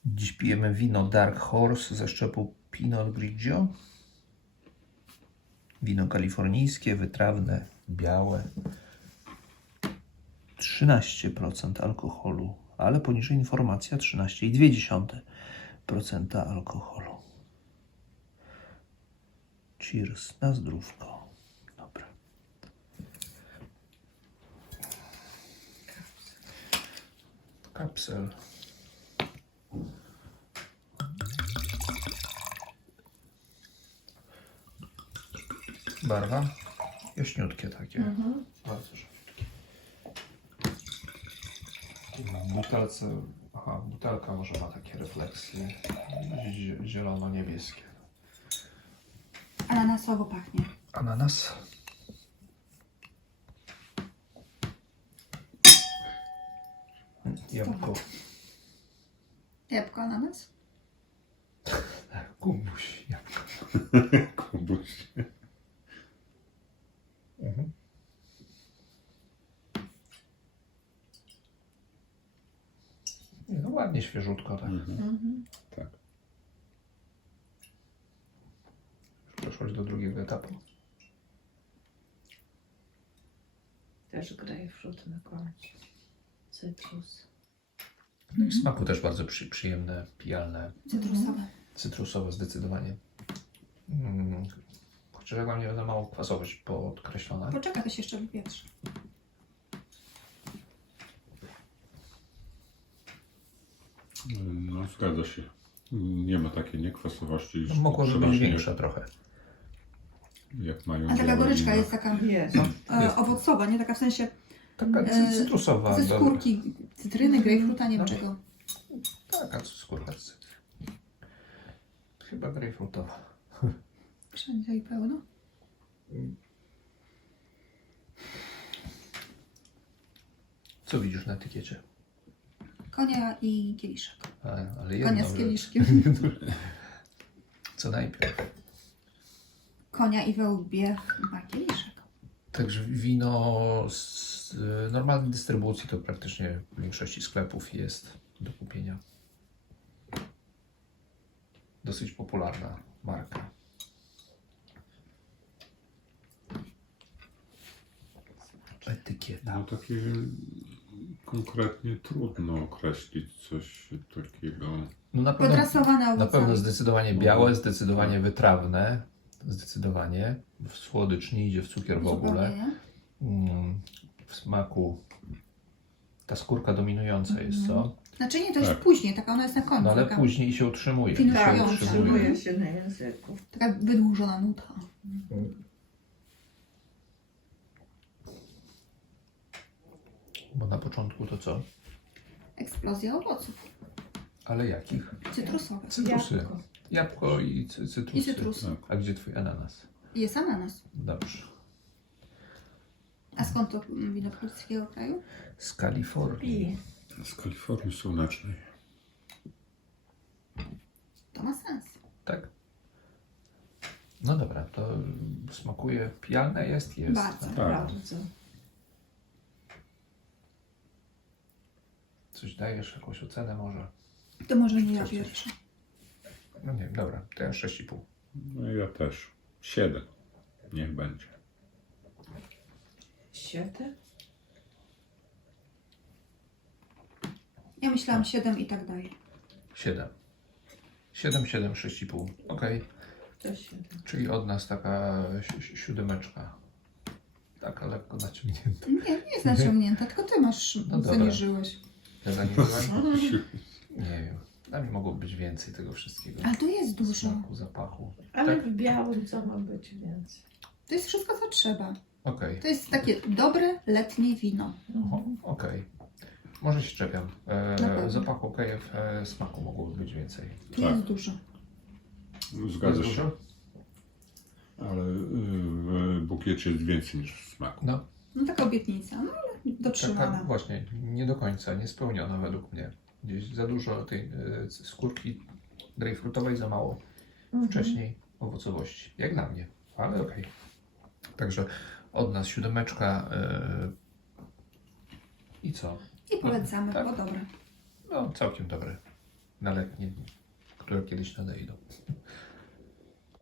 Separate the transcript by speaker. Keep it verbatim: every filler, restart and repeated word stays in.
Speaker 1: Dziś pijemy wino Dark Horse ze szczepu Pinot Grigio. Wino kalifornijskie, wytrawne, białe. trzynaście procent alkoholu, ale poniżej informacja trzynaście przecinek dwa procent alkoholu. Cheers, na zdrówko. Dobra. Kapsel. Barwa jaśniutkie takie.
Speaker 2: Mhm.
Speaker 1: Bardzo żółtkie. W butelce, aha, butelka może ma takie refleksje zie- zielono-niebieskie.
Speaker 2: Ananasowo pachnie.
Speaker 1: Ananas. Jabłko.
Speaker 2: Jabłko, ananas?
Speaker 1: Kubuś. Jabłko.
Speaker 3: Kubuś.
Speaker 1: Mhm. Nie, no ładnie świeżutko, tak.
Speaker 3: Mhm.
Speaker 2: Mhm.
Speaker 3: Tak.
Speaker 1: Przeszłaś do drugiego etapu.
Speaker 4: Też grejpfrut na końcu. Cytrus.
Speaker 1: No i w smaku też bardzo przy, przyjemne, pijalne,
Speaker 2: Cytrusowe.
Speaker 1: cytrusowe zdecydowanie. Mm. Chociaż jak dla mnie za mało kwasowość podkreślona.
Speaker 2: Poczekaj, to się jeszcze wypietrzy.
Speaker 3: No zgadza się. Nie ma takiej niekwasowości.
Speaker 1: No, mogłoby być
Speaker 3: przeważnie
Speaker 1: większa trochę.
Speaker 3: Jak mają
Speaker 2: A taka
Speaker 3: białe
Speaker 2: goryczka
Speaker 3: wina.
Speaker 2: jest taka
Speaker 4: Jest.
Speaker 1: No,
Speaker 2: e,
Speaker 1: jest.
Speaker 2: owocowa, nie? Taka w sensie
Speaker 1: Taka cy-
Speaker 2: E,
Speaker 1: cytrusowa.
Speaker 2: ze
Speaker 1: dobra.
Speaker 2: skórki cytryny, grejpfruta, nie wiem
Speaker 1: No.
Speaker 2: czego.
Speaker 1: Taka skórka z cytryny. Chyba grejpfrutowa.
Speaker 2: Wszędzie i pełno.
Speaker 1: Co widzisz na etykiecie?
Speaker 2: Konia i kieliszek.
Speaker 1: A, ale jedno,
Speaker 2: Konia z
Speaker 1: że-
Speaker 2: kieliszkiem.
Speaker 1: Co najpierw.
Speaker 2: Konia i we łbie ma kieliszek.
Speaker 1: Także wino z y, normalnej dystrybucji to praktycznie w większości sklepów jest do kupienia. Dosyć popularna marka. Etykieta.
Speaker 3: No takie konkretnie trudno określić coś takiego.
Speaker 1: No na pewno,
Speaker 2: Podrasowane
Speaker 1: na
Speaker 2: owocami.
Speaker 1: pewno zdecydowanie białe, zdecydowanie wytrawne, zdecydowanie. W słodycz nie idzie w cukier w ogóle.
Speaker 2: Zupełnie, nie?
Speaker 1: Mm, w smaku ta skórka dominująca jest, co?
Speaker 2: Znaczy nie, to jest
Speaker 3: Tak.
Speaker 2: później, taka ona jest na końcu.
Speaker 1: No ale
Speaker 2: taka,
Speaker 1: później się utrzymuje.
Speaker 2: Finująca.
Speaker 1: się
Speaker 4: Tak,
Speaker 1: utrzymuje.
Speaker 4: utrzymuje się na języku.
Speaker 2: taka wydłużona nuta.
Speaker 1: Bo na początku to co?
Speaker 2: Eksplozja owoców.
Speaker 1: Ale jakich?
Speaker 2: Cytrusowe.
Speaker 1: Cytrusy.
Speaker 4: Jabłko.
Speaker 1: Jabłko i cy cytrusy.
Speaker 2: I cytrusy.
Speaker 3: Tak.
Speaker 1: A gdzie twój ananas?
Speaker 2: Jest ananas.
Speaker 1: Dobrze.
Speaker 2: A skąd to wino pochodzi z jakiego kraju?
Speaker 1: Z Kalifornii.
Speaker 4: I
Speaker 3: Z Kalifornii Słonecznej.
Speaker 2: To ma sens.
Speaker 1: Tak? No dobra, to smakuje pijalne jest? Jest.
Speaker 2: Bardzo.
Speaker 3: Tak.
Speaker 4: bardzo.
Speaker 1: Coś dajesz, jakąś ocenę może?
Speaker 2: To może nie ja
Speaker 1: Coś, coś.
Speaker 2: pierwsza.
Speaker 1: No nie wiem, dobra, to ja sześć i pół.
Speaker 3: No ja też. Siedem. Niech będzie.
Speaker 4: Siedem?
Speaker 2: Ja myślałam siedem i tak dalej.
Speaker 1: siedem. siedem, siedem, sześć i pół. Okej.
Speaker 4: To siedem.
Speaker 1: Czyli od nas taka si- si- siódemeczka. Taka lekko naciągnięta.
Speaker 2: Nie, nie jest naciągnięta, tylko ty masz,
Speaker 1: No dobra.
Speaker 2: zaniżyłeś.
Speaker 1: Ja zaniżyłem? Nie wiem. Dla mnie mogło być więcej tego wszystkiego.
Speaker 2: Ale tu jest dużo.
Speaker 1: Smaku, zapachu.
Speaker 4: Ale
Speaker 1: Tak?
Speaker 4: w białym co ma być więcej?
Speaker 2: To jest wszystko, co trzeba.
Speaker 1: Okej.
Speaker 2: To jest takie dobre, letnie wino.
Speaker 1: O, Okej. Może się czepiam.
Speaker 2: Na pewno.
Speaker 1: E, zapachu okej, e, smaku mogłoby być więcej.
Speaker 2: Tu
Speaker 3: Tak.
Speaker 2: jest dużo.
Speaker 3: Zgadza
Speaker 1: Jest
Speaker 3: się.
Speaker 1: dużo?
Speaker 3: Ale y, w bukiecie jest więcej niż w smaku.
Speaker 1: No,
Speaker 2: No taka obietnica, no ale dotrzymana.
Speaker 1: taka właśnie nie do końca, niespełniona według mnie. Gdzieś za dużo tej e, skórki grejpfrutowej, za mało
Speaker 4: Mhm.
Speaker 1: wcześniej owocowości. Jak dla mnie, ale okej. Także od nas siódemeczka. E, I co?
Speaker 2: I polecamy,
Speaker 1: Tak.
Speaker 2: bo dobre.
Speaker 1: No, całkiem dobre. na letnie, które kiedyś nadejdą.